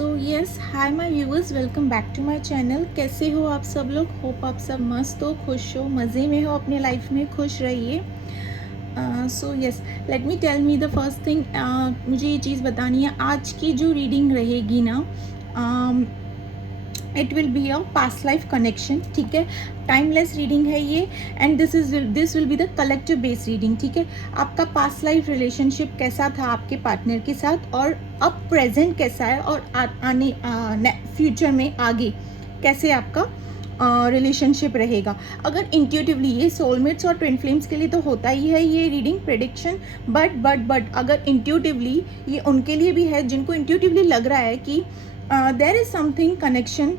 So yes, hi my viewers, welcome back to my channel. कैसे हो आप सब लोग? होप आप सब मस्त हो, खुश हो, मज़े में हो, अपने लाइफ में खुश रहिए। So yes, let me tell me the first thing. मुझे ये चीज़ बतानी है, आज की जो रीडिंग रहेगी ना, it will be a past life connection. ठीक है, टाइमलेस रीडिंग है ये, and this will be the collective based reading. ठीक है, आपका पास्ट लाइफ रिलेशनशिप कैसा था आपके पार्टनर के साथ, और अब प्रेजेंट कैसा है, और आने फ्यूचर में आगे कैसे आपका रिलेशनशिप रहेगा। अगर इंट्यूटिवली, ये सोलमेट्स और ट्विन फ्लेम्स के लिए तो होता ही है ये रीडिंग प्रेडिक्शन, बट अगर इंट्यूटिवली ये उनके लिए भी है जिनको इंट्यूटिवली लग रहा है कि there is something connection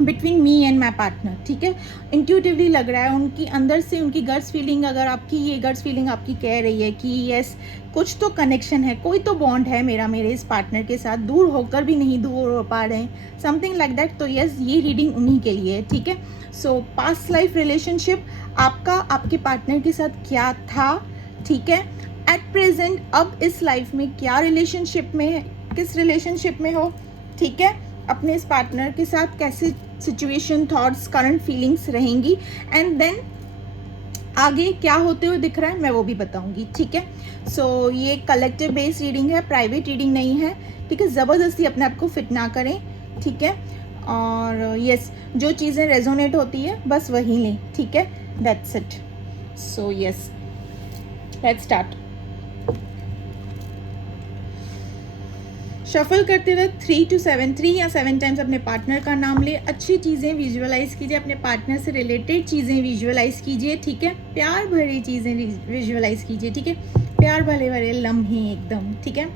between me and my partner. ठीक है, इंट्यूटिवली लग रहा है, उनकी अंदर से उनकी गट्स फीलिंग, अगर आपकी ये गट्स फीलिंग आपकी कह रही है कि यस, कुछ तो कनेक्शन है, कोई तो बॉन्ड है मेरे इस पार्टनर के साथ, दूर होकर भी नहीं दूर हो पा रहे हैं, समथिंग लाइक दैट, तो यस, ये रीडिंग उन्हीं के लिए है। ठीक है, सो पास्ट लाइफ रिलेशनशिप आपका आपके पार्टनर के साथ क्या था, ठीक है, एट प्रेजेंट अब इस लाइफ में क्या रिलेशनशिप में है, किस रिलेशनशिप में हो, ठीक है, अपने इस पार्टनर के साथ कैसे सिचुएशन, थॉट्स, करंट फीलिंग्स रहेंगी, एंड देन आगे क्या होते हुए दिख रहा है मैं वो भी बताऊंगी। ठीक है, सो ये कलेक्टिव बेस्ड रीडिंग है, प्राइवेट रीडिंग नहीं है। ठीक है, ज़बरदस्ती अपने आप को फिट ना करें। ठीक है, और यस, जो चीज़ें रेजोनेट होती है बस वही लें। ठीक है, that's it. So yes, let's start. Shuffle करते वक्त 3 या 7 टाइम्स अपने पार्टनर का नाम ले, अच्छी चीज़ें विजुअलाइज कीजिए, अपने पार्टनर से रिलेटेड चीज़ें विजुअलाइज कीजिए। ठीक है, प्यार भरी चीज़ें विजुअलाइज कीजिए। ठीक है, प्यार भरे भरे लम्हे एकदम। ठीक है,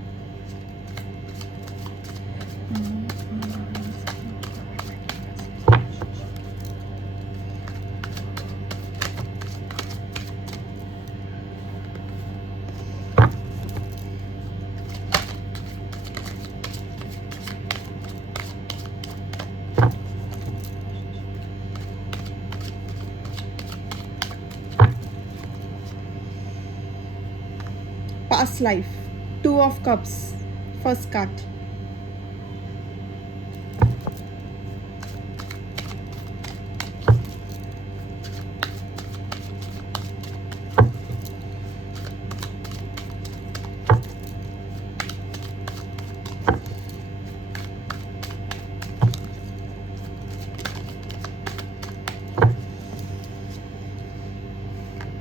past life, 2 of Cups, first card.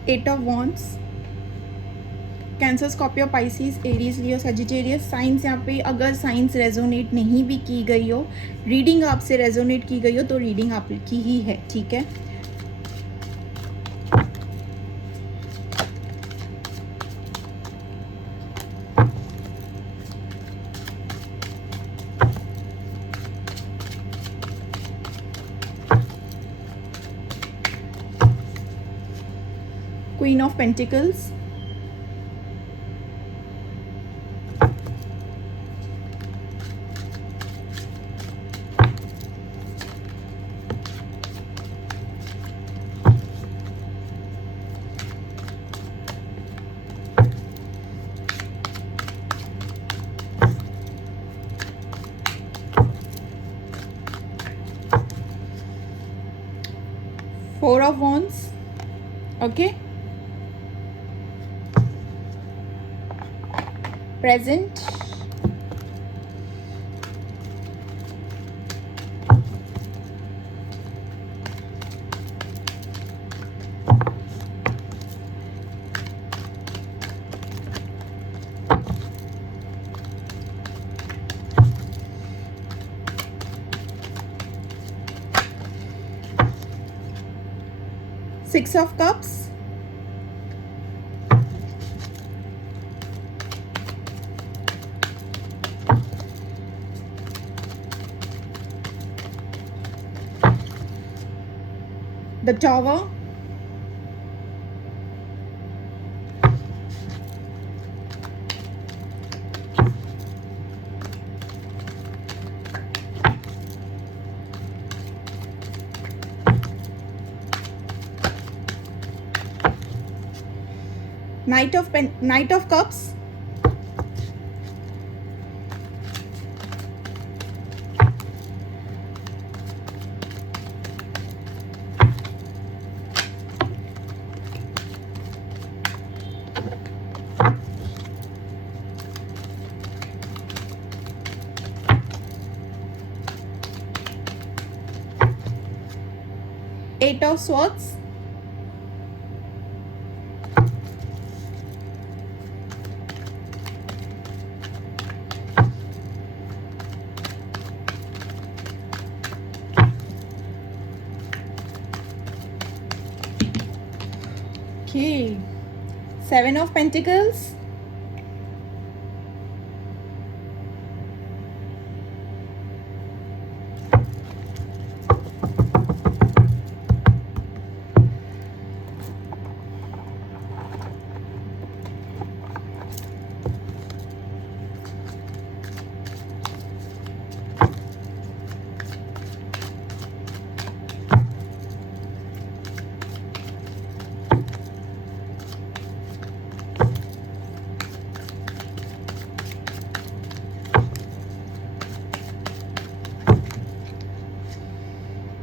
Eight of Wands, cancer, Scorpio, Pisces, Aries, Leo, Sagittarius. Science यहाँ पे अगर साइंस रेजोनेट नहीं भी की गई हो, रीडिंग आपसे रेजोनेट की गई हो, तो रीडिंग आपकी ही है। ठीक है, queen of pentacles, Four of Wands. Okay, present, Six of Cups, the Tower, Knight of Cups, 8 of swords, okay, 7 of Pentacles,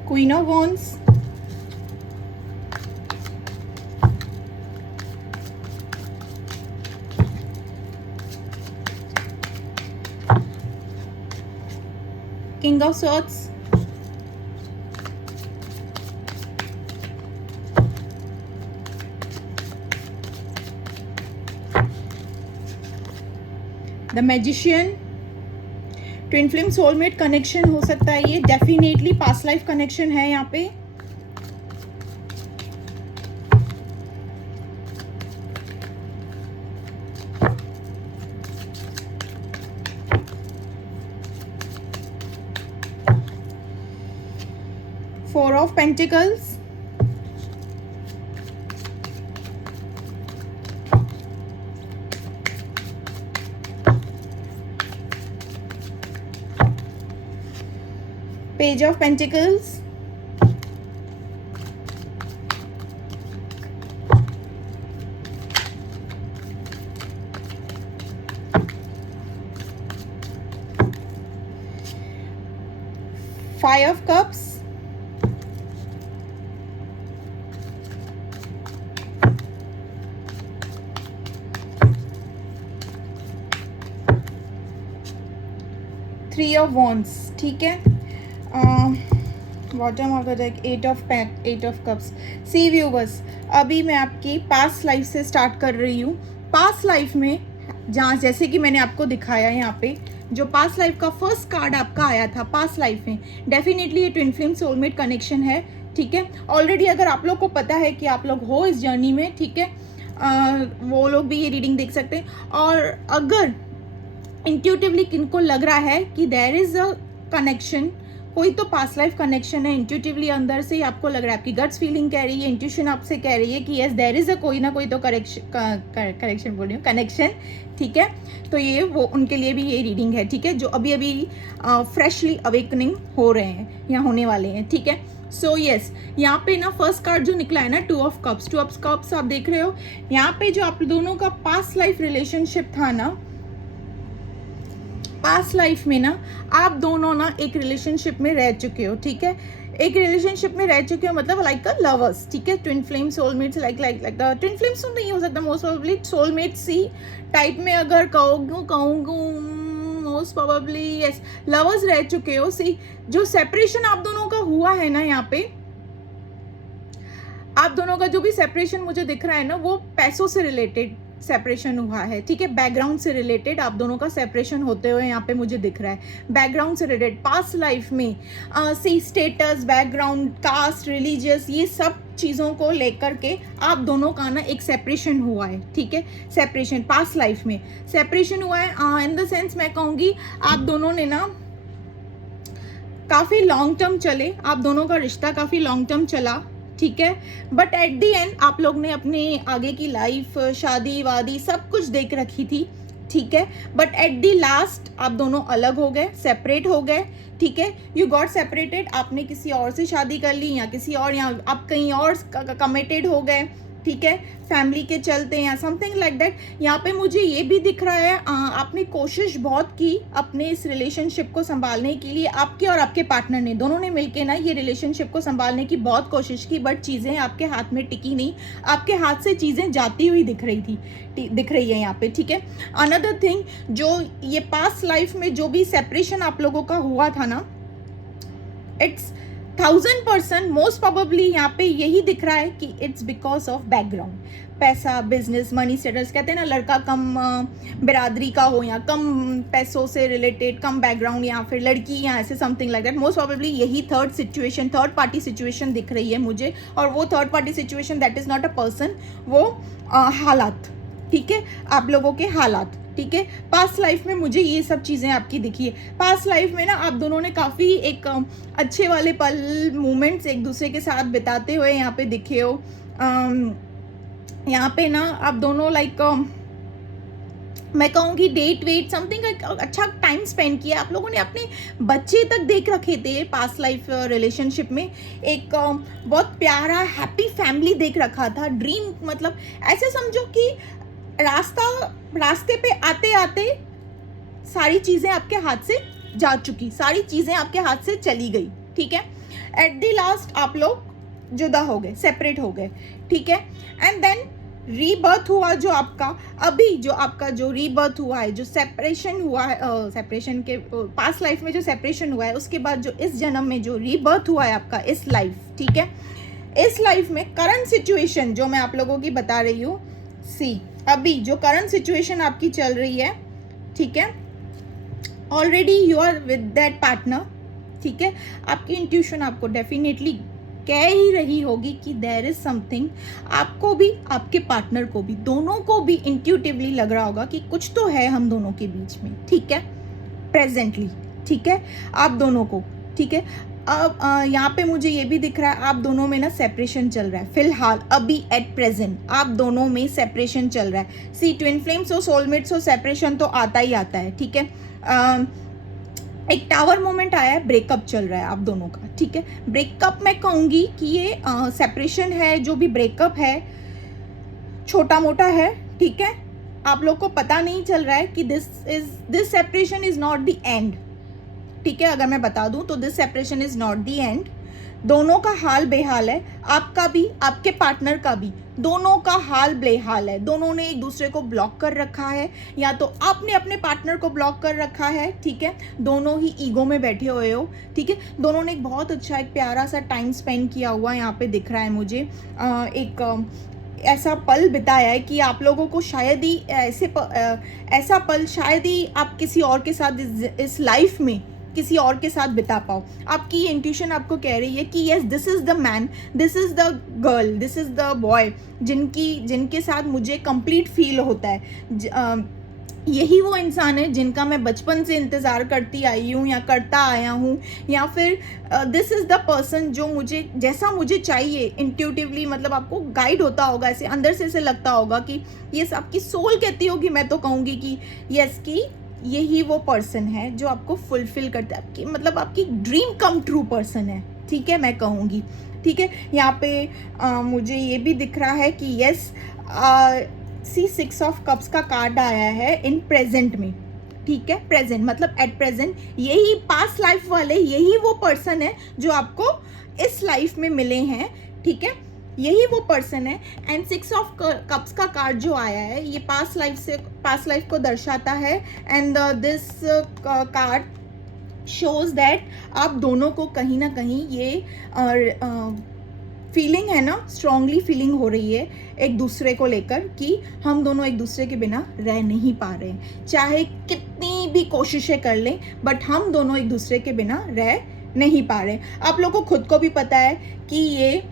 Queen of Wands, King of Swords, The Magician. Twin flame soulmate connection हो सकता है ये, definitely past life connection है यहाँ पे। Four of pentacles, Page of Pentacles, Five of Cups, Three of Wands, ठीक है। Bottom of the deck 8 of cups. See viewers, अभी मैं आपकी पास्ट लाइफ से स्टार्ट कर रही हूँ। पास्ट लाइफ में जहाँ जैसे कि मैंने आपको दिखाया यहाँ पे, जो पास्ट लाइफ का फर्स्ट कार्ड आपका आया था पास्ट लाइफ में, डेफिनेटली ये ट्विन फ्लेम सोलमेट कनेक्शन है, ठीक है। ऑलरेडी अगर आप लोग को पता है कि आप लोग हो इस जर्नी में, ठीक है, वो लोग भी ये रीडिंग देख सकते हैं। और अगर इंट्यूटिवली किनको लग रहा है कि देयर इज अ कनेक्शन, कोई तो पास्ट लाइफ कनेक्शन है, इंट्यूटिवली अंदर से ही आपको लग रहा है, आपकी गट्स फीलिंग कह रही है, इंट्यूशन आपसे कह रही है कि यस देयर इज अ कोई ना कोई तो करेक्शन बोल रही हूँ, कनेक्शन, ठीक है। तो ये वो उनके लिए भी ये रीडिंग है, ठीक है, जो अभी अभी फ्रेशली अवेकनिंग हो रहे हैं या होने वाले हैं, ठीक है। सो यस, यहाँ पे ना फर्स्ट कार्ड जो निकला है ना, 2 ऑफ कप्स आप देख रहे हो। यहाँ पे जो आप दोनों का पास्ट लाइफ रिलेशनशिप था ना, पास्ट लाइफ में ना आप दोनों ना एक रिलेशनशिप में रह चुके हो, ठीक है। एक रिलेशनशिप में रह चुके हो मतलब लाइक अ लवर्स, ठीक है। Twin flame soulmates, like the twin flames तो नहीं हो सकता, मोस्ट प्रोबेबली सोलमेट सी टाइप में अगर कहूँगी, मोस्ट प्रोबेबली यस, लवर्स रह चुके हो। सी जो सेपरेशन आप दोनों का हुआ है ना, यहाँ पे आप दोनों का जो भी सेपरेशन मुझे दिख रहा है ना, वो पैसों से रिलेटेड सेपरेशन हुआ है, ठीक है। बैकग्राउंड से रिलेटेड आप दोनों का सेपरेशन होते हुए यहाँ पे मुझे दिख रहा है, बैकग्राउंड से रिलेटेड। पास्ट लाइफ में सी स्टेटस, बैकग्राउंड, कास्ट, रिलीजियस, ये सब चीज़ों को लेकर के आप दोनों का ना एक सेपरेशन हुआ है, ठीक है। सेपरेशन पास्ट लाइफ में सेपरेशन हुआ है, इन द सेंस मैं कहूँगी आप दोनों ने ना काफ़ी लॉन्ग टर्म चले, आप दोनों का रिश्ता काफ़ी लॉन्ग टर्म चला, ठीक है। बट एट दी एंड आप लोग ने अपने आगे की लाइफ, शादी वादी सब कुछ देख रखी थी, ठीक है। बट एट दी लास्ट आप दोनों अलग हो गए, सेपरेट हो गए, ठीक है। यू गॉट सेपरेटेड, आपने किसी और से शादी कर ली या किसी और, या आप कहीं और कमिटेड हो गए, ठीक है, फैमिली के चलते या समथिंग लाइक दैट। यहाँ पे मुझे ये भी दिख रहा है आपने कोशिश बहुत की अपने इस रिलेशनशिप को संभालने के लिए, आपके और आपके पार्टनर ने, दोनों ने मिलके ना ये रिलेशनशिप को संभालने की बहुत कोशिश की, बट चीज़ें आपके हाथ में टिकी नहीं, आपके हाथ से चीज़ें जाती हुई दिख रही है यहाँ पे, ठीक है। अनदर थिंग, जो ये पास्ट लाइफ में जो भी सेपरेशन आप लोगों का हुआ था ना, इट्स 1000% मोस्ट प्रोबेबली यहाँ पे यही दिख रहा है कि इट्स बिकॉज ऑफ बैकग्राउंड, पैसा, बिजनेस, मनी स्टेटस, कहते हैं ना लड़का कम बिरादरी का हो या कम पैसों से रिलेटेड, कम बैकग्राउंड, या फिर लड़की या ऐसे something like that. Most probably यही थर्ड पार्टी सिचुएशन दिख रही है मुझे, और वो third party situation that is not a person, वो हालात, ठीक है, आप लोगों के हालात, ठीक है। पास्ट लाइफ में मुझे ये सब चीज़ें आपकी दिखी है। पास्ट लाइफ में ना आप दोनों ने काफ़ी एक अच्छे वाले पल, मोमेंट्स एक दूसरे के साथ बिताते हुए यहाँ पे दिखे हो। यहाँ पे ना आप दोनों लाइक मैं कहूँगी डेट वेट समथिंग अच्छा टाइम स्पेंड किया। आप लोगों ने अपने बच्चे तक देख रखे थे पास्ट लाइफ रिलेशनशिप में, एक बहुत प्यारा हैप्पी फैमिली देख रखा था, ड्रीम, मतलब ऐसे समझो कि रास्ते पे आते आते सारी चीज़ें आपके हाथ से जा चुकी, सारी चीज़ें आपके हाथ से चली गई, ठीक है। एट द लास्ट आप लोग जुदा हो गए, सेपरेट हो गए, ठीक है। एंड देन रीबर्थ हुआ, जो आपका अभी जो आपका जो रीबर्थ हुआ है, जो सेपरेशन हुआ है, सेपरेशन के पास्ट लाइफ में जो सेपरेशन हुआ है, उसके बाद जो इस जन्म में जो रीबर्थ हुआ है आपका इस लाइफ, ठीक है। इस लाइफ में करंट सिचुएशन जो मैं आप लोगों की बता रही हूँ, सी अभी जो करंट सिचुएशन आपकी चल रही है, ठीक है, already you are with that partner, ठीक है। आपकी इंट्यूशन आपको डेफिनेटली कह ही रही होगी कि देयर इज समथिंग, आपको भी आपके पार्टनर को भी, दोनों को भी इंट्यूटिवली लग रहा होगा कि कुछ तो है हम दोनों के बीच में, ठीक है, प्रेजेंटली, ठीक है, आप दोनों को, ठीक है। अब यहाँ पे मुझे ये भी दिख रहा है आप दोनों में ना सेपरेशन चल रहा है फिलहाल, अभी एट प्रेजेंट आप दोनों में सेपरेशन चल रहा है। सी ट्विन फ्लेम्स हो, सोलमेट्स हो, सेपरेशन तो आता ही आता है, ठीक है। एक टावर मोमेंट आया है, ब्रेकअप चल रहा है आप दोनों का, ठीक है। ब्रेकअप मैं कहूँगी कि ये सेपरेशन है, जो भी ब्रेकअप है छोटा मोटा है, ठीक है। आप लोग को पता नहीं चल रहा है कि this separation is not the end, ठीक है। अगर मैं बता दूं तो this separation is not the end. दोनों का हाल बेहाल है, आपका भी आपके पार्टनर का भी, दोनों का हाल बेहाल है। दोनों ने एक दूसरे को ब्लॉक कर रखा है, या तो आपने अपने पार्टनर को ब्लॉक कर रखा है, ठीक है। दोनों ही ईगो में बैठे हुए हो, ठीक है। दोनों ने एक बहुत अच्छा एक प्यारा सा टाइम स्पेंड किया हुआ यहाँ पे दिख रहा है मुझे। एक ऐसा पल बिताया है कि आप लोगों को शायद ही ऐसा पल शायद ही आप किसी और के साथ इस लाइफ में किसी और के साथ बिता पाओ। आपकी ये इंट्यूशन आपको कह रही है कि yes this is the man, this is the girl, this is the boy जिनके साथ मुझे कंप्लीट फील होता है। यही वो इंसान है जिनका मैं बचपन से इंतज़ार करती आई हूँ या करता आया हूँ, या फिर दिस इज़ द पर्सन जो मुझे जैसा मुझे चाहिए इंट्यूटिवली, मतलब आपको गाइड होता होगा, ऐसे अंदर से ऐसे लगता होगा कि यस आपकी सोल कहती होगी, मैं तो कहूँगी कि यस कि यही वो पर्सन है जो आपको फुलफिल करता है, आपकी मतलब आपकी ड्रीम कम ट्रू पर्सन है, ठीक है, मैं कहूँगी, ठीक है। यहाँ पे मुझे ये भी दिख रहा है कि यस सी 6 ऑफ कप्स का कार्ड आया है इन प्रेजेंट में, ठीक है। प्रेजेंट मतलब एट प्रेजेंट यही पास्ट लाइफ वाले, यही वो पर्सन है जो आपको इस लाइफ में मिले हैं, ठीक है, यही वो पर्सन है। एंड 6 ऑफ कप्स का कार्ड जो आया है ये पास्ट लाइफ को दर्शाता है। And this card shows that आप दोनों को कहीं ना कहीं ये फीलिंग है ना, स्ट्रांगली फीलिंग हो रही है एक दूसरे को लेकर कि हम दोनों एक दूसरे के बिना रह नहीं पा रहे हैं, चाहे कितनी भी कोशिशें कर लें, बट हम दोनों एक दूसरे के बिना रह नहीं पा रहे। आप लोगों को खुद को भी पता है कि ये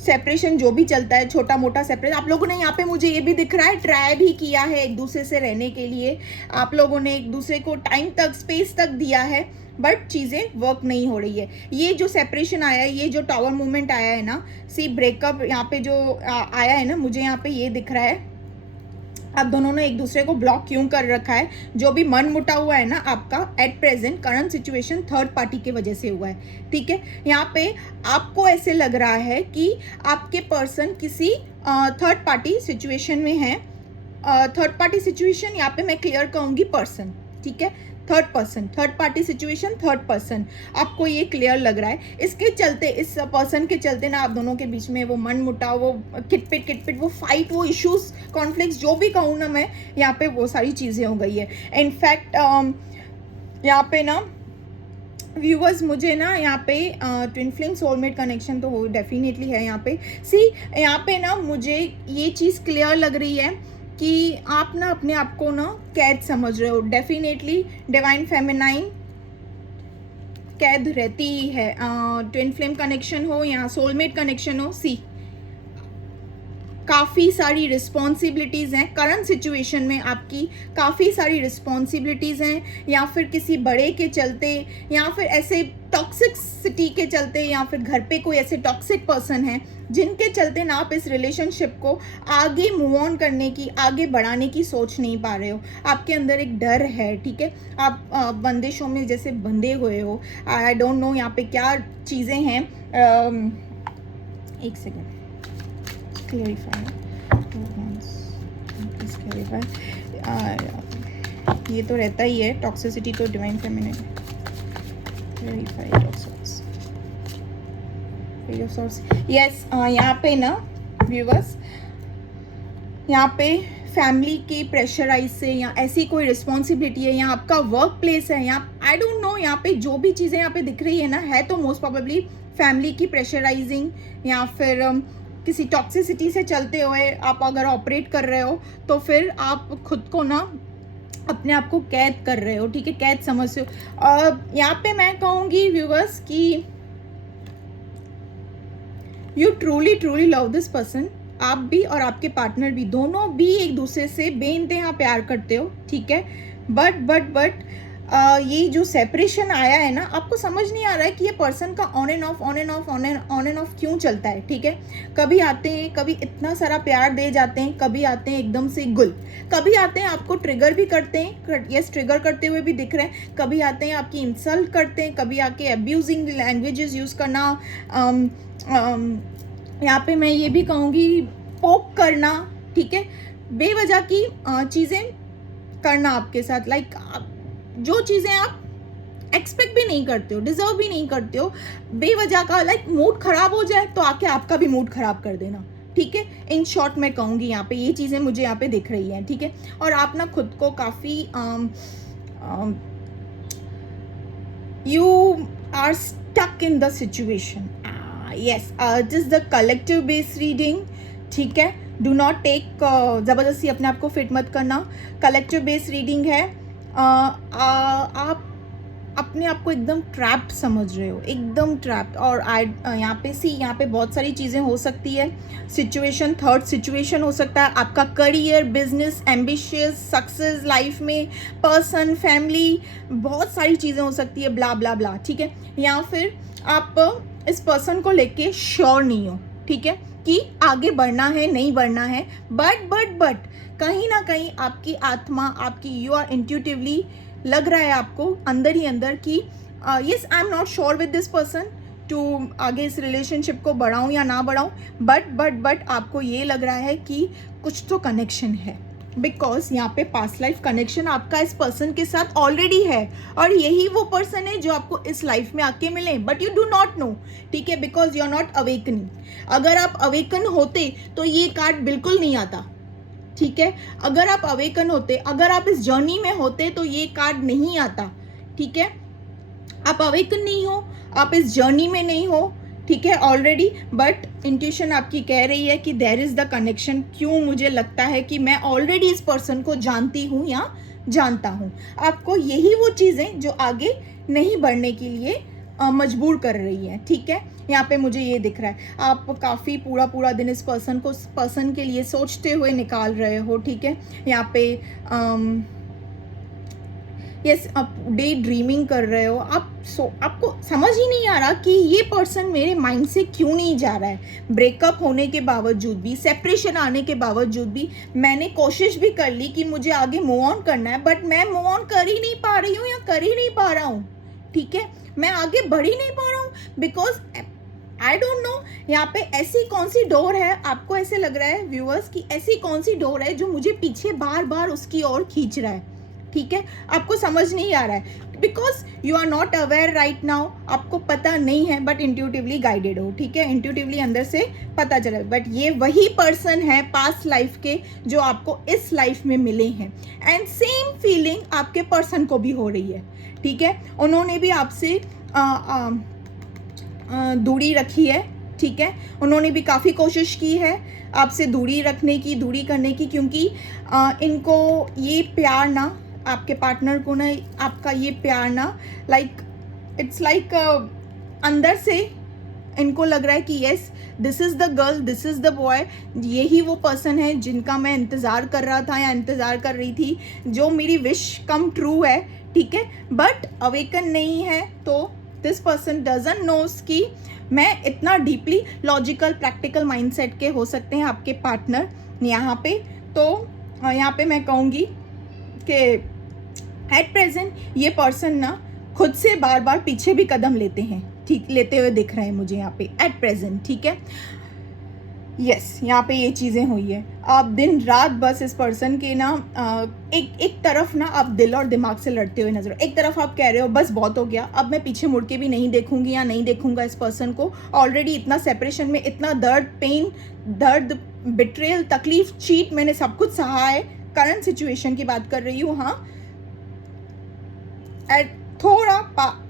सेपरेशन जो भी चलता है, छोटा मोटा सेपरेट, आप लोगों ने यहाँ पे मुझे ये भी दिख रहा है ट्राई भी किया है एक दूसरे से रहने के लिए, आप लोगों ने एक दूसरे को टाइम तक स्पेस तक दिया है, बट चीज़ें वर्क नहीं हो रही है। ये जो सेपरेशन आया है, ये जो टावर मूवमेंट आया है ना, सी ब्रेकअप यहाँ पे जो आया है ना, मुझे यहाँ पे ये दिख रहा है आप दोनों ने एक दूसरे को ब्लॉक क्यों कर रखा है। जो भी मन मुटा हुआ है ना आपका at present current situation third party की वजह से हुआ है, ठीक है। यहाँ पे आपको ऐसे लग रहा है कि आपके पर्सन किसी थर्ड पार्टी सिचुएशन में है। थर्ड पार्टी सिचुएशन यहाँ पे मैं क्लियर कहूँगी पर्सन, ठीक है, third party situation, third person, आपको ये क्लियर लग रहा है। इसके चलते, इस पर्सन के चलते ना आप दोनों के बीच में वो मन मुटाव, वो किटपिट, वो फाइट, वो इश्यूज, कॉन्फ्लिक्ट्स, जो भी कहूँ ना मैं, यहाँ पे वो सारी चीज़ें हो गई है। इनफैक्ट यहाँ पे ना व्यूवर्स मुझे ना यहाँ पे ट्विन फ्लेम सोलमेट कनेक्शन तो वो डेफिनेटली है यहाँ पे। सी यहाँ पे ना मुझे ये चीज़ क्लियर लग रही है कि आप ना अपने आप को ना कैद समझ रहे हो। डेफिनेटली डिवाइन फेमिनाइन कैद रहती ही है, ट्विन फ्लेम कनेक्शन हो या सोलमेट कनेक्शन हो। सी काफ़ी सारी रिस्पॉन्सिबिलिटीज़ हैं करंट सिचुएशन में, आपकी काफ़ी सारी रिस्पॉन्सिबिलिटीज़ हैं, या फिर किसी बड़े के चलते, या फिर ऐसे टॉक्सिसिटी के चलते, या फिर घर पे कोई ऐसे टॉक्सिक पर्सन है जिनके चलते ना आप इस रिलेशनशिप को आगे मूव ऑन करने की, आगे बढ़ाने की सोच नहीं पा रहे हो। आपके अंदर एक डर है, ठीक है, आप बंदिशों में जैसे बंधे हुए हो। आई डोंट नो यहाँ पे क्या चीज़ें हैं। एक सेकेंड, clarify please clarify। ये तो रहता ही है, टॉक्सिसिटी तो डिवाइन फेमिनिन। clarify यस, यहाँ पे ना व्यूवर्स, यहाँ पे फैमिली की प्रेशराइज से या ऐसी कोई रिस्पॉन्सिबिलिटी है, या आपका वर्क प्लेस है, या आई डोंट नो यहाँ पे जो भी चीज़ें यहाँ पे दिख रही है ना, है तो मोस्ट प्रोबेबली फैमिली की प्रेशराइजिंग, या फिर किसी टॉक्सिसिटी से चलते हुए आप अगर ऑपरेट कर रहे हो तो फिर आप खुद को ना अपने आप को कैद कर रहे हो, ठीक है, कैद समझते हो। यहाँ पे मैं कहूँगी व्यूवर्स कि you truly truly love this person. आप भी और आपके पार्टनर भी, दोनों भी एक दूसरे से बेइंतहा प्यार करते हो, ठीक है, बट ये जो सेपरेशन आया है ना, आपको समझ नहीं आ रहा है कि ये पर्सन का ऑन एंड ऑफ क्यों चलता है, ठीक है। कभी आते हैं, कभी इतना सारा प्यार दे जाते हैं, कभी आते हैं एकदम से गुल, कभी आते हैं आपको ट्रिगर भी करते हैं, यस ट्रिगर करते हुए भी दिख रहे हैं, कभी आते हैं आपकी इंसल्ट करते हैं, कभी आके अब्यूजिंग लैंग्वेजेस यूज़ करना, यहाँ पे मैं ये भी कहूँगी पोक करना, ठीक है, बेवजह की चीज़ें करना आपके साथ, लाइक जो चीज़ें आप एक्सपेक्ट भी नहीं करते हो, डिजर्व भी नहीं करते हो, बेवजह का, लाइक मूड खराब हो जाए तो आके आपका भी मूड खराब कर देना, ठीक है। इन शॉर्ट मैं कहूँगी यहाँ पे ये चीज़ें मुझे यहाँ पे दिख रही हैं, ठीक है। और आप ना खुद को काफ़ी you are stuck in the situation, yes, it is the collective base reading, ठीक है। डू नॉट टेक, ज़बरदस्ती अपने आप को फिट मत करना, कलेक्टिव बेस रीडिंग है। आप अपने आप को एकदम ट्रैप्ड समझ रहे हो, एकदम ट्रैप्ड। और यहाँ पे यहाँ पे बहुत सारी चीज़ें हो सकती है, सिचुएशन, थर्ड सिचुएशन हो सकता है, आपका career, business, ambitious, success life में, पर्सन, फैमिली, बहुत सारी चीज़ें हो सकती है, ब्ला ब्ला ब्ला, ठीक है। या फिर आप इस पर्सन को लेके श्योर नहीं हो, ठीक है, कि आगे बढ़ना है नहीं बढ़ना है, बट कहीं ना कहीं आपकी आत्मा, आपकी यू आर इंट्यूटिवली लग रहा है आपको अंदर ही अंदर कि yes I am not sure with this person to आगे इस रिलेशनशिप को बढ़ाऊं या ना बढ़ाऊं, बट आपको ये लग रहा है कि कुछ तो कनेक्शन है, बिकॉज यहाँ पे पास्ट लाइफ कनेक्शन आपका इस पर्सन के साथ ऑलरेडी है, और यही वो पर्सन है जो आपको इस लाइफ में आके मिले, but you do not know, ठीक है, because you are not awakening. अगर आप अवेकन होते तो ये कार्ड बिल्कुल नहीं आता, ठीक है। अगर आप अवेकन होते, अगर आप इस जर्नी में होते तो ये कार्ड नहीं आता, ठीक है। आप अवेकन नहीं हो, आप इस जर्नी में नहीं हो, ठीक है, ऑलरेडी, बट इंट्यूशन आपकी कह रही है कि देयर इज द कनेक्शन। क्यों? मुझे लगता है कि मैं ऑलरेडी इस पर्सन को जानती हूँ या जानता हूँ। आपको यही वो चीज़ें जो आगे नहीं बढ़ने के लिए मजबूर कर रही है, ठीक है। यहाँ पे मुझे ये दिख रहा है, आप काफ़ी पूरा दिन इस पर्सन के लिए सोचते हुए निकाल रहे हो, ठीक है। यहाँ पे यस, आप डे ड्रीमिंग कर रहे हो, आपको समझ ही नहीं आ रहा कि ये पर्सन मेरे माइंड से क्यों नहीं जा रहा है। ब्रेकअप होने के बावजूद भी, सेपरेशन आने के बावजूद भी मैंने कोशिश भी कर ली कि मुझे आगे मूव ऑन करना है, बट मैं मूव ऑन कर ही नहीं पा रही हूँ या कर ही नहीं पा रहा हूँ, ठीक है। मैं आगे बढ़ ही नहीं पा रहा हूँ, बिकॉज आई डोंट नो यहाँ पे ऐसी कौन सी डोर है, आपको ऐसे लग रहा है व्यूअर्स कि ऐसी कौन सी डोर है जो मुझे पीछे बार बार उसकी ओर खींच रहा है, ठीक है। आपको समझ नहीं आ रहा है because you are not aware right now, आपको पता नहीं है, बट इंट्यूटिवली गाइडेड हो, ठीक है, इंट्यूटिवली अंदर से पता चला। बट ये वही पर्सन है पास्ट लाइफ के जो आपको इस लाइफ में मिले हैं, एंड सेम फीलिंग आपके पर्सन को भी हो रही है, ठीक है। उन्होंने भी आपसे दूरी रखी है, ठीक है। उन्होंने भी काफ़ी कोशिश की है आपसे दूरी रखने की, दूरी करने की, क्योंकि इनको ये प्यार ना, आपके पार्टनर को ना आपका ये प्यार ना लाइक इट्स लाइक अंदर से इनको लग रहा है कि yes this is the girl, this is the boy, यही वो पर्सन है जिनका मैं इंतज़ार कर रहा था या इंतज़ार कर रही थी, जो मेरी विश कम ट्रू है, ठीक है। बट अवेकन नहीं है, तो दिस पर्सन डजंट नोस कि मैं इतना डीपली लॉजिकल प्रैक्टिकल माइंडसेट के हो सकते हैं आपके पार्टनर यहाँ पे। तो यहाँ पे मैं कहूँगी कि एट प्रेजेंट ये पर्सन ना खुद से बार बार पीछे भी कदम लेते हैं, ठीक, लेते हुए दिख रहे हैं मुझे यहाँ पे एट प्रेजेंट, ठीक है। यस, यहाँ पे ये चीज़ें हुई है। आप दिन रात बस इस पर्सन के ना एक तरफ ना आप दिल और दिमाग से लड़ते हुए नजर, एक तरफ आप कह रहे हो बस बहुत हो गया, अब मैं पीछे मुड़ के भी नहीं देखूंगी या नहीं देखूंगा इस पर्सन को। ऑलरेडी इतना सेपरेशन में, इतना दर्द, पेन, दर्द, बिट्रेयल, तकलीफ, चीट, मैंने सब कुछ सहा है। करंट सिचुएशन की बात कर रही हूँ, हाँ। थोड़ा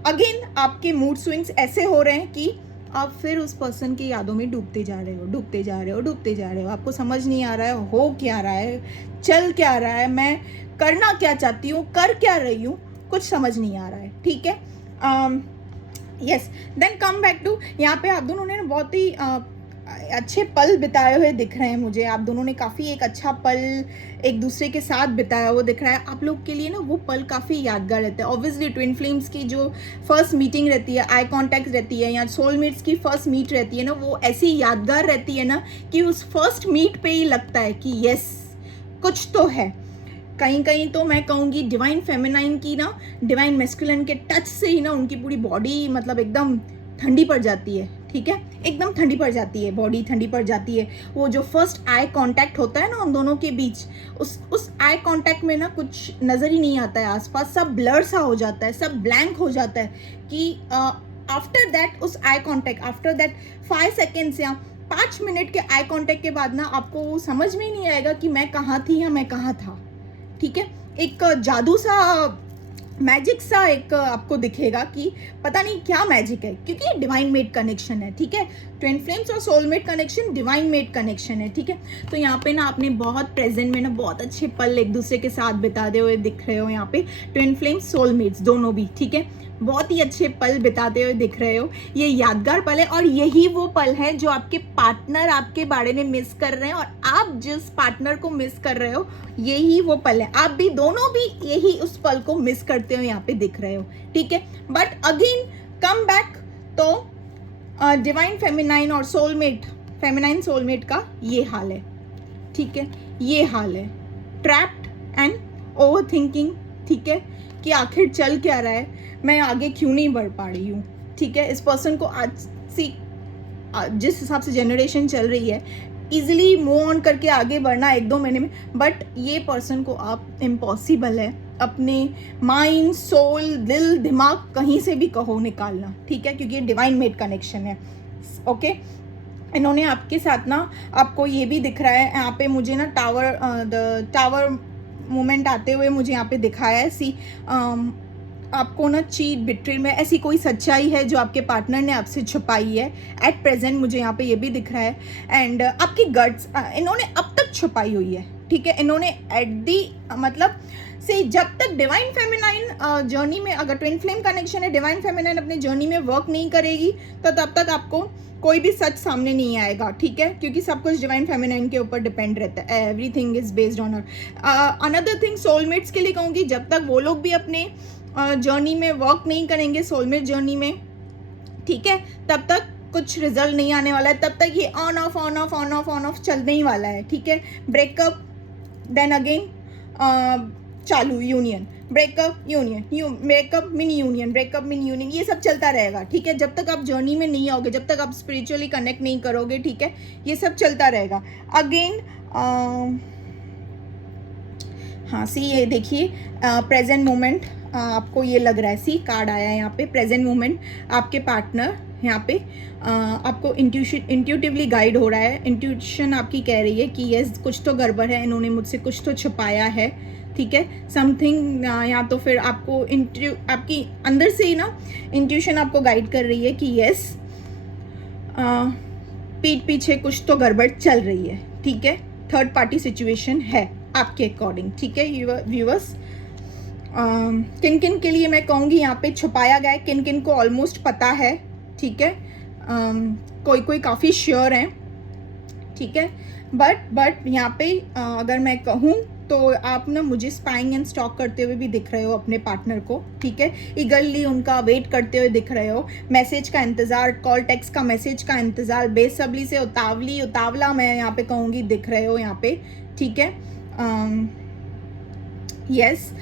अगेन आपके मूड स्विंग्स ऐसे हो रहे हैं कि आप फिर उस पर्सन की यादों में डूबते जा रहे हो, डूबते जा रहे हो, डूबते जा रहे हो। आपको समझ नहीं आ रहा है हो क्या रहा है, चल क्या रहा है, मैं करना क्या चाहती हूँ, कर क्या रही हूँ, कुछ समझ नहीं आ रहा है, ठीक है। Yes, then come back to, यहाँ पे आप दोनों ने बहुत ही अच्छे पल बिताए हुए दिख रहे हैं मुझे। आप दोनों ने काफ़ी एक अच्छा पल एक दूसरे के साथ बिताया हुआ दिख रहा है। आप लोग के लिए ना वो पल काफ़ी यादगार रहता है। ऑब्वियसली ट्विन फ्लेम्स की जो फर्स्ट मीटिंग रहती है, आई कॉन्टैक्ट रहती है, या सोलमेट्स की फर्स्ट मीट रहती है ना, वो ऐसी यादगार रहती है ना कि उस फर्स्ट मीट पे ही लगता है कि यस कुछ तो है। कहीं कहीं तो मैं कहूँगी डिवाइन फेमिनाइन की ना डिवाइन मैस्कुलिन के टच से ही ना उनकी पूरी बॉडी मतलब एकदम ठंडी पड़ जाती है, ठीक है, एकदम ठंडी पड़ जाती है, बॉडी ठंडी पड़ जाती है। वो जो फर्स्ट आई कांटेक्ट होता है ना उन दोनों के बीच, उस आई कांटेक्ट में ना कुछ नज़र ही नहीं आता है आसपास, सब ब्लर सा हो जाता है, सब ब्लैंक हो जाता है कि आफ्टर दैट उस eye contact, after that 5 seconds या 5 मिनट के आई कांटेक्ट के बाद ना आपको वो समझ में ही नहीं आएगा कि मैं कहाँ थी या मैं कहाँ था, ठीक है। एक जादू सा, मैजिक सा एक आपको दिखेगा कि पता नहीं क्या मैजिक है, क्योंकि ये डिवाइन मेड कनेक्शन है, ठीक है। ट्विन फ्लेम्स और soulmate connection divine made connection है, ठीक है। तो यहाँ पे ना आपने बहुत प्रेजेंट में ना बहुत अच्छे पल एक दूसरे के साथ बिताते हुए दिख रहे हो। यहाँ पे ट्विन फ्लेम्स सोलमेट्स दोनों भी, ठीक है, बहुत ही अच्छे पल बिताते हुए दिख रहे हो। ये यादगार पल है और यही वो पल है जो आपके पार्टनर आपके बारे में मिस कर रहे हैं, और आप जिस पार्टनर को मिस कर रहे हो यही वो पल है। आप भी दोनों भी यही उस पल को मिस करते हो यहाँ पे दिख रहे हो, ठीक है। बट अगेन कम बैक, तो डिवाइन फेमिनाइन और सोलमेट, फेमिनाइन सोलमेट का ये हाल है, ठीक है, ये हाल है, ट्रैप्ड एंड ओवर थिंकिंग, ठीक है, कि आखिर चल क्या रहा है, मैं आगे क्यों नहीं बढ़ पा रही हूँ, ठीक है। इस पर्सन को आज सी जिस हिसाब से जनरेशन चल रही है इजीली मूव ऑन करके आगे बढ़ना 1-2 महीने में, बट ये पर्सन को आप इम्पॉसिबल है अपने माइंड, सोल, दिल, दिमाग कहीं से भी कहो निकालना, ठीक है, क्योंकि ये डिवाइन मेड कनेक्शन है, ओके। इन्होंने आपके साथ ना, आपको ये भी दिख रहा है यहाँ पे मुझे ना टावर मोमेंट आते हुए मुझे यहाँ पे दिखाया है। सी आपको ना चीट, बिट्रेल में ऐसी कोई सच्चाई है जो आपके पार्टनर ने आपसे छुपाई है एट प्रेजेंट, मुझे यहाँ पे ये भी दिख रहा है। एंड आपकी गट्स इन्होंने अब तक छुपाई हुई है, ठीक है। इन्होंने एट दी मतलब से जब तक डिवाइन फेमिनाइन जर्नी में, अगर ट्विन फ्लेम कनेक्शन है, डिवाइन फेमिनाइन अपने जर्नी में वर्क नहीं करेगी तो तब तक आपको कोई भी सच सामने नहीं आएगा, ठीक है, क्योंकि सब कुछ डिवाइन फेमिनाइन के ऊपर डिपेंड रहता है। Everything is based on her. Another thing soulmates के लिए कहूँगी, जब तक वो लोग भी अपने जर्नी में वर्क नहीं करेंगे, सोलमेट जर्नी में, ठीक है, तब तक कुछ रिजल्ट नहीं आने वाला है, तब तक ये on off on off on off on off चलने ही वाला है, ठीक है। ब्रेकअप, देन अगेन चालू, union, breakup, union, breakup, mini union, breakup, mini union, ये सब चलता रहेगा, ठीक है। जब तक आप जर्नी में नहीं आओगे, जब तक आप स्पिरिचुअली कनेक्ट नहीं करोगे, ठीक है, ये सब चलता रहेगा। अगेन हाँ, सी ये देखिए प्रेजेंट मोमेंट आपको ये लग रहा है, सी कार्ड आया है यहाँ पे, प्रेजेंट मोमेंट आपके पार्टनर यहाँ पे आपको इंट्यूटिवली गाइड हो रहा है। इंट्यूशन आपकी कह रही है कि यस कुछ तो गड़बड़ है, इन्होंने मुझसे कुछ तो छुपाया है, ठीक है, समथिंग या तो फिर आपको आपकी अंदर से ही ना इंट्यूशन आपको गाइड कर रही है कि यस, पीठ पीछे कुछ तो गड़बड़ चल रही है, ठीक है, थर्ड पार्टी सिचुएशन है आपके अकॉर्डिंग, ठीक है व्यूअर्स। किन किन के लिए मैं कहूँगी यहाँ पे छुपाया गया है, किन किन को ऑलमोस्ट पता है, ठीक है, कोई कोई काफ़ी श्योर हैं, ठीक है, बट यहाँ पे अगर मैं कहूँ तो आप ना मुझे स्पाइंग एंड स्टॉक करते हुए भी दिख रहे हो अपने पार्टनर को, ठीक है, ईगरली उनका वेट करते हुए दिख रहे हो, मैसेज का इंतज़ार, कॉल टेक्स्ट का मैसेज का इंतज़ार, बेसब्री से उतावला मैं यहाँ पे कहूँगी दिख रहे हो यहाँ पे, ठीक है। यस,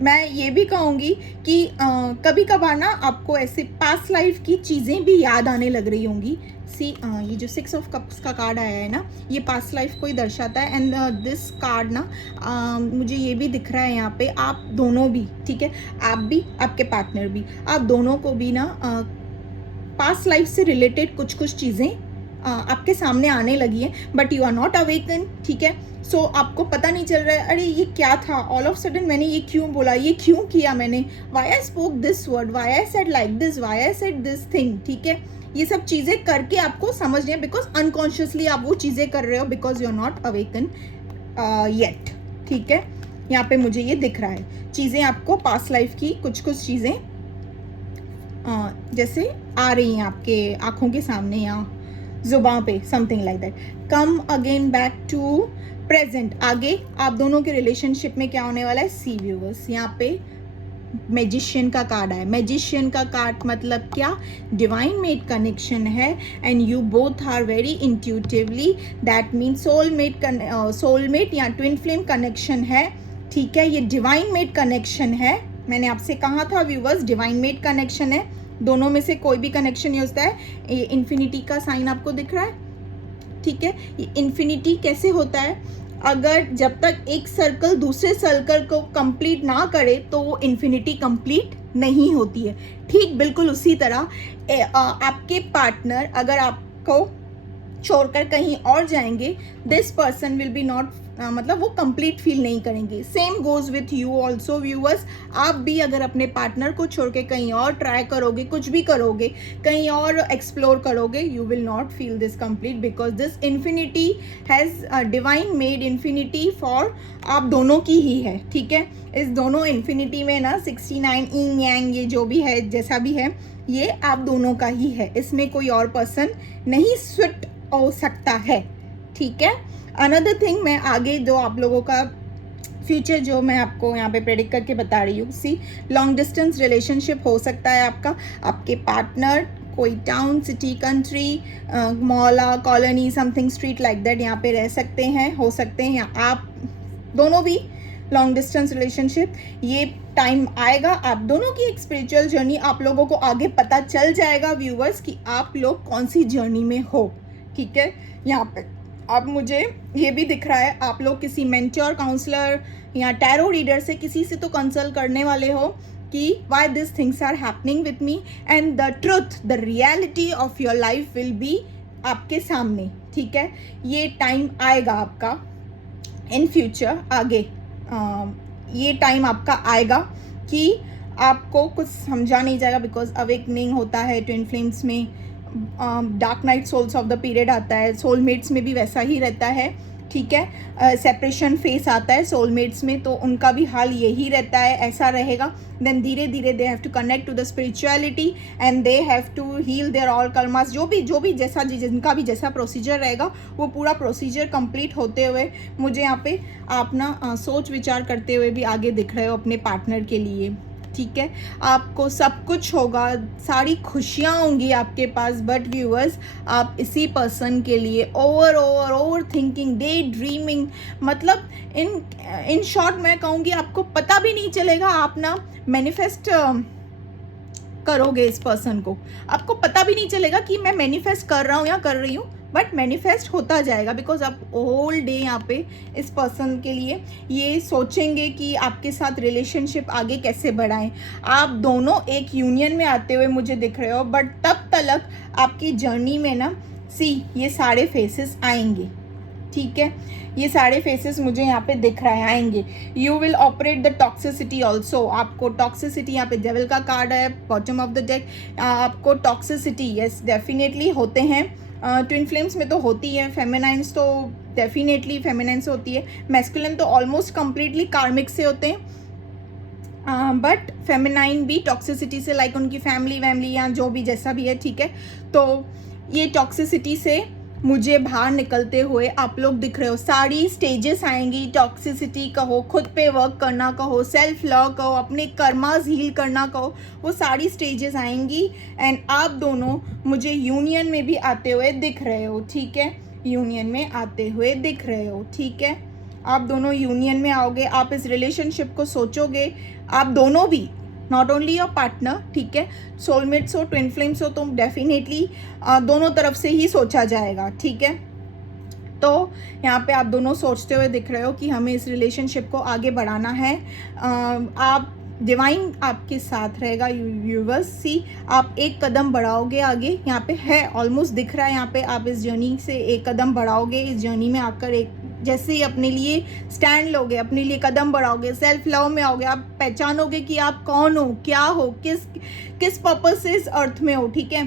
मैं ये भी कहूँगी कि कभी कभार ना आपको ऐसे पास्ट लाइफ की चीज़ें भी याद आने लग रही होंगी। ये जो 6 ऑफ कप्स का कार्ड आया है ना, ये पास्ट लाइफ को ही दर्शाता है। एंड दिस कार्ड ना मुझे ये भी दिख रहा है यहाँ पे, आप दोनों भी, ठीक है, आप भी, आपके पार्टनर भी, आप दोनों को भी ना पास्ट लाइफ से रिलेटेड कुछ कुछ चीज़ें आपके सामने आने लगी है, but you are not awaken, ठीक है। सो आपको पता नहीं चल रहा है, अरे ये क्या था, ऑल ऑफ सडन मैंने ये क्यों बोला, ये क्यों किया मैंने, why I spoke this word, why I said like this, why I said this thing, ठीक है। ये सब चीज़ें करके आपको समझ नहीं है, बिकॉज अनकॉन्शियसली आप वो चीज़ें कर रहे हो, because you are not awaken yet, ठीक है। यहाँ पे मुझे ये दिख रहा है, चीज़ें आपको पास्ट लाइफ की कुछ कुछ चीज़ें जैसे आ रही हैं आपके आँखों के सामने या जुबान पे, something like that. Come again back to present. आगे आप दोनों के रिलेशनशिप में क्या होने वाला है, सी व्यूअर्स, यहाँ पे मैजिशियन का कार्ड है। मैजिशियन का कार्ड मतलब क्या, डिवाइन मेड कनेक्शन है, and you both are very intuitively, that mean soulmate या ट्विन फ्लेम कनेक्शन है, ठीक है। ये डिवाइन मेड कनेक्शन है, मैंने आपसे कहा था व्यूअर्स, डिवाइन मेड कनेक्शन है, दोनों में से कोई भी कनेक्शन ये होता है। ये इन्फिनिटी का साइन आपको दिख रहा है, ठीक है। ये इन्फिनिटी कैसे होता है, अगर जब तक एक सर्कल दूसरे सर्कल को कंप्लीट ना करे तो वो इन्फिनिटी कंप्लीट नहीं होती है। ठीक बिल्कुल उसी तरह आपके पार्टनर अगर आपको छोड़कर कहीं और जाएंगे, this person will be not, मतलब वो कंप्लीट फील नहीं करेंगे। Same goes with you also viewers, आप भी अगर अपने पार्टनर को छोड़ के कहीं और ट्राई करोगे, कुछ भी करोगे, कहीं और एक्सप्लोर करोगे, you will not feel this complete, because this infinity has divine made infinity for आप दोनों की ही है, ठीक है। इस दोनों इन्फिनिटी में ना 69 इंग यांग ये जो भी है, जैसा भी है, ये आप दोनों का ही है, इसमें कोई और पर्सन नहीं स्विट हो सकता है, ठीक है। अनदर थिंग, मैं आगे जो आप लोगों का फ्यूचर जो मैं आपको यहाँ पे प्रेडिक्ट करके बता रही हूँ, सी लॉन्ग डिस्टेंस रिलेशनशिप हो सकता है आपका, आपके पार्टनर कोई town, city, country, Maula, colony, something street like that यहाँ पे रह सकते हैं, हो सकते हैं, या आप दोनों भी लॉन्ग डिस्टेंस रिलेशनशिप। ये टाइम आएगा, आप दोनों की एक स्पिरिचुअल जर्नी, आप लोगों को आगे पता चल जाएगा व्यूअर्स कि आप लोग कौन सी जर्नी में हो, ठीक है। यहाँ पे अब मुझे ये भी दिख रहा है, आप लोग किसी मेंटर, काउंसलर या टैरो रीडर से किसी से तो कंसल्ट करने वाले हो कि why this things are happening with me, and the truth, the reality of your life will be आपके सामने, ठीक है। ये टाइम आएगा आपका इन फ्यूचर, आगे ये टाइम आपका आएगा कि आपको कुछ समझा नहीं जाएगा, बिकॉज अवेकनिंग होता है ट्विन फ्लेम्स में, dark night souls of the period आता है, सोलमेट्स में भी वैसा ही रहता है, ठीक है। सेपरेशन फेस आता है सोलमेट्स में, तो उनका भी हाल यही रहता है, ऐसा रहेगा। देन धीरे धीरे they have to connect to the spirituality and they have to heal their all karmas, जो भी जैसा जिनका भी जैसा प्रोसीजर रहेगा, वो पूरा प्रोसीजर कंप्लीट होते हुए मुझे यहाँ पे आप ना सोच विचार करते हुए भी आगे दिख रहे हो अपने पार्टनर के लिए, ठीक है। आपको सब कुछ होगा, सारी खुशियाँ होंगी आपके पास, बट व्यूअर्स आप इसी पर्सन के लिए ओवर थिंकिंग, डे ड्रीमिंग, मतलब इन शॉर्ट मैं कहूँगी आपको पता भी नहीं चलेगा, आप ना मैनिफेस्ट करोगे इस पर्सन को, आपको पता भी नहीं चलेगा कि मैं मैनिफेस्ट कर रहा हूँ या कर रही हूँ, बट मैनिफेस्ट होता जाएगा, बिकॉज आप होल डे यहाँ पे इस पर्सन के लिए ये सोचेंगे कि आपके साथ रिलेशनशिप आगे कैसे बढ़ाएं। आप दोनों एक यूनियन में आते हुए मुझे दिख रहे हो, बट तब तक आपकी जर्नी में ना सी ये सारे फेसेस आएंगे, ठीक है, ये सारे फेसेस मुझे यहाँ पे दिख रहे आएंगे। You will operate the toxicity also, आपको टॉक्सिसिटी, यहाँ पे डेविल का कार्ड है बॉटम ऑफ द डेक, आपको टॉक्सिसिटी यस डेफिनेटली होते हैं। ट्विन फ्लेम्स में तो होती है, फेमिनाइंस तो डेफिनेटली फेमिनाइन से होती है, मैस्कुलिन तो ऑलमोस्ट कंप्लीटली कार्मिक से होते हैं, बट फेमिनाइन भी टॉक्सिसिटी से, लाइक उनकी फैमिली या जो भी जैसा भी है, ठीक है। तो ये टॉक्सिसिटी से मुझे बाहर निकलते हुए आप लोग दिख रहे हो। सारी स्टेजेस आएंगी, टॉक्सिसिटी कहो, खुद पे वर्क करना कहो, सेल्फ लव कहो, अपने कर्मास हील करना कहो, वो सारी स्टेजेस आएंगी। एंड आप दोनों मुझे यूनियन में भी आते हुए दिख रहे हो, ठीक है, यूनियन में आते हुए दिख रहे हो, ठीक है। आप दोनों यूनियन में आओगे, आप इस रिलेशनशिप को सोचोगे, आप दोनों भी, नॉट ओनली योर पार्टनर, ठीक है, सोलमेट्स हो, ट्विन फ्लेम्स हो, तो डेफिनेटली दोनों तरफ से ही सोचा जाएगा, ठीक है। तो यहाँ पे आप दोनों सोचते हुए दिख रहे हो कि हमें इस रिलेशनशिप को आगे बढ़ाना है। आप डिवाइन आपके साथ रहेगा व्यूवर्स। सी, आप एक कदम बढ़ाओगे आगे, यहाँ पे है ऑलमोस्ट दिख रहा है, यहाँ पे आप इस जर्नी से एक कदम बढ़ाओगे, इस जर्नी में आकर एक जैसे ही अपने लिए स्टैंड लोगे, अपने लिए कदम बढ़ाओगे, सेल्फ लव में आओगे, आप पहचानोगे कि आप कौन हो, क्या हो, किस पर्पस से इस अर्थ में हो, ठीक है,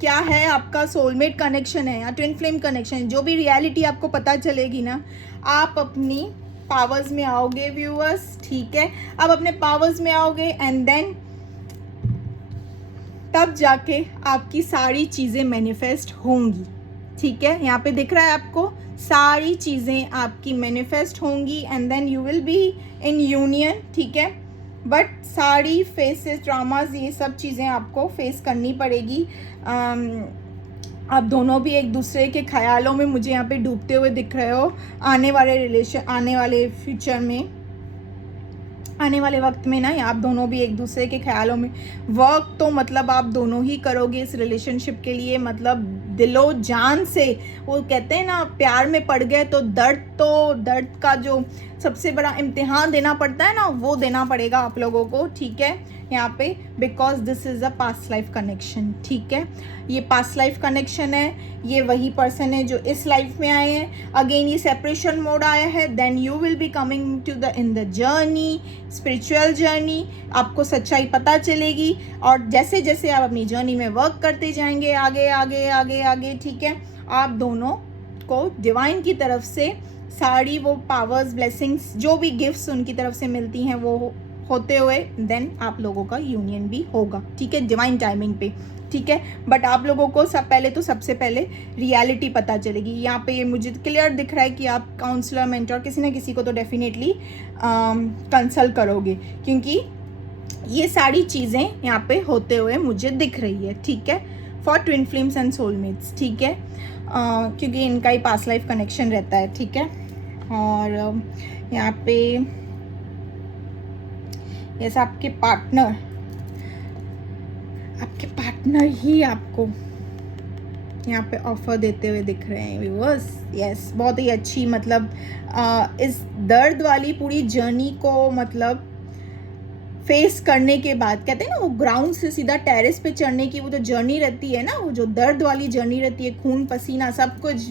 क्या है आपका सोलमेट कनेक्शन है या ट्विन फ्लेम कनेक्शन, जो भी रियलिटी आपको पता चलेगी ना, आप अपनी पावर्स में आओगे व्यूअर्स, ठीक है। अब अपने पावर्स में आओगे एंड देन तब जाके आपकी सारी चीज़ें मैनिफेस्ट होंगी, ठीक है। यहाँ पे दिख रहा है आपको, सारी चीज़ें आपकी मैनिफेस्ट होंगी and then you will be in union, ठीक है। बट सारी फेसेस, ड्रामाज, ये सब चीज़ें आपको फेस करनी पड़ेगी। आप दोनों भी एक दूसरे के ख्यालों में मुझे यहाँ पे डूबते हुए दिख रहे हो। आने वाले फ्यूचर में, आने वाले वक्त में ना, आप दोनों भी एक दूसरे के ख्यालों में वर्क तो मतलब आप दोनों ही करोगे इस रिलेशनशिप के लिए, मतलब दिलो जान से। वो कहते हैं ना, प्यार में पड़ गए तो दर्द का जो सबसे बड़ा इम्तिहान देना पड़ता है ना, वो देना पड़ेगा आप लोगों को, ठीक है, यहाँ पे, because this is a past life connection, ठीक है। ये पास्ट लाइफ कनेक्शन है, ये वही पर्सन है जो इस लाइफ में आए हैं। अगेन ये सेपरेशन मोड आया है, then you will be coming to the in the journey, spiritual journey, आपको सच्चाई पता चलेगी। और जैसे जैसे आप अपनी जर्नी में वर्क करते जाएंगे आगे आगे आगे आगे, ठीक है, आप दोनों को डिवाइन की तरफ से सारी वो पावर्स, ब्लेसिंग्स, जो भी गिफ्ट्स उनकी तरफ से मिलती हैं वो होते हुए देन आप लोगों का यूनियन भी होगा, ठीक है, डिवाइन टाइमिंग पे, ठीक है। बट आप लोगों को सबसे पहले रियलिटी पता चलेगी। यहाँ पे ये मुझे क्लियर दिख रहा है कि आप काउंसलर, मेंटर, किसी ना किसी को तो डेफिनेटली कंसल्ट करोगे, क्योंकि ये सारी चीज़ें यहाँ पे होते हुए मुझे दिख रही है, ठीक है, for twin flames and soulmates, ठीक है, क्योंकि इनका ही पास्ट लाइफ कनेक्शन रहता है, ठीक है। और यहाँ पे जैसे आपके पार्टनर ही आपको यहाँ पे ऑफर देते हुए दिख रहे हैं व्यूअर्स। यस, बहुत ही अच्छी, मतलब इस दर्द वाली पूरी जर्नी को मतलब फेस करने के बाद, कहते हैं ना, वो ग्राउंड से सीधा टेरेस पे चढ़ने की वो जो जर्नी रहती है ना, वो जो दर्द वाली जर्नी रहती है, खून पसीना सब कुछ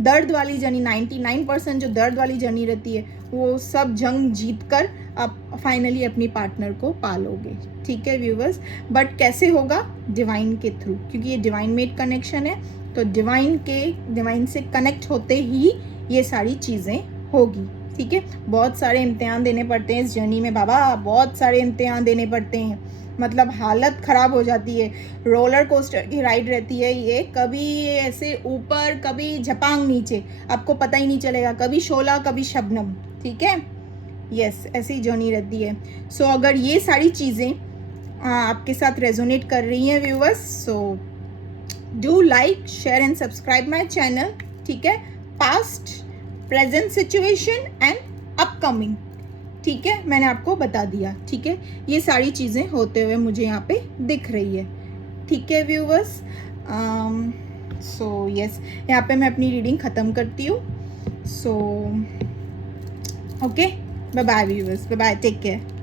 दर्द वाली जर्नी, 99% जो दर्द वाली जर्नी रहती है, वो सब जंग जीत कर आप फाइनली अपनी पार्टनर को पालोगे, ठीक है व्यूवर्स। बट कैसे होगा? डिवाइन के थ्रू, क्योंकि ये डिवाइन मेड कनेक्शन है, तो डिवाइन से कनेक्ट होते ही ये सारी चीज़ें होगी, ठीक है। बहुत सारे इम्तिहान देने पड़ते हैं इस जर्नी में बाबा, बहुत सारे इम्तिहान देने पड़ते हैं, मतलब हालत ख़राब हो जाती है। रोलर कोस्टर की राइड रहती है ये, कभी ऐसे ऊपर कभी झपांग नीचे, आपको पता ही नहीं चलेगा, कभी शोला कभी शबनम, ठीक है। यस, ऐसी जर्नी रहती है। सो अगर ये सारी चीज़ें आपके साथ रेजोनेट कर रही हैं viewers, so do like, share and subscribe my channel, ठीक है। Past, present situation and upcoming, ठीक है, मैंने आपको बता दिया, ठीक है। ये सारी चीज़ें होते हुए मुझे यहाँ पे दिख रही है, ठीक है व्यूवर्स। सो यस, यहाँ पे मैं अपनी रीडिंग ख़त्म करती हूँ। So okay, bye bye viewers, bye bye, take care.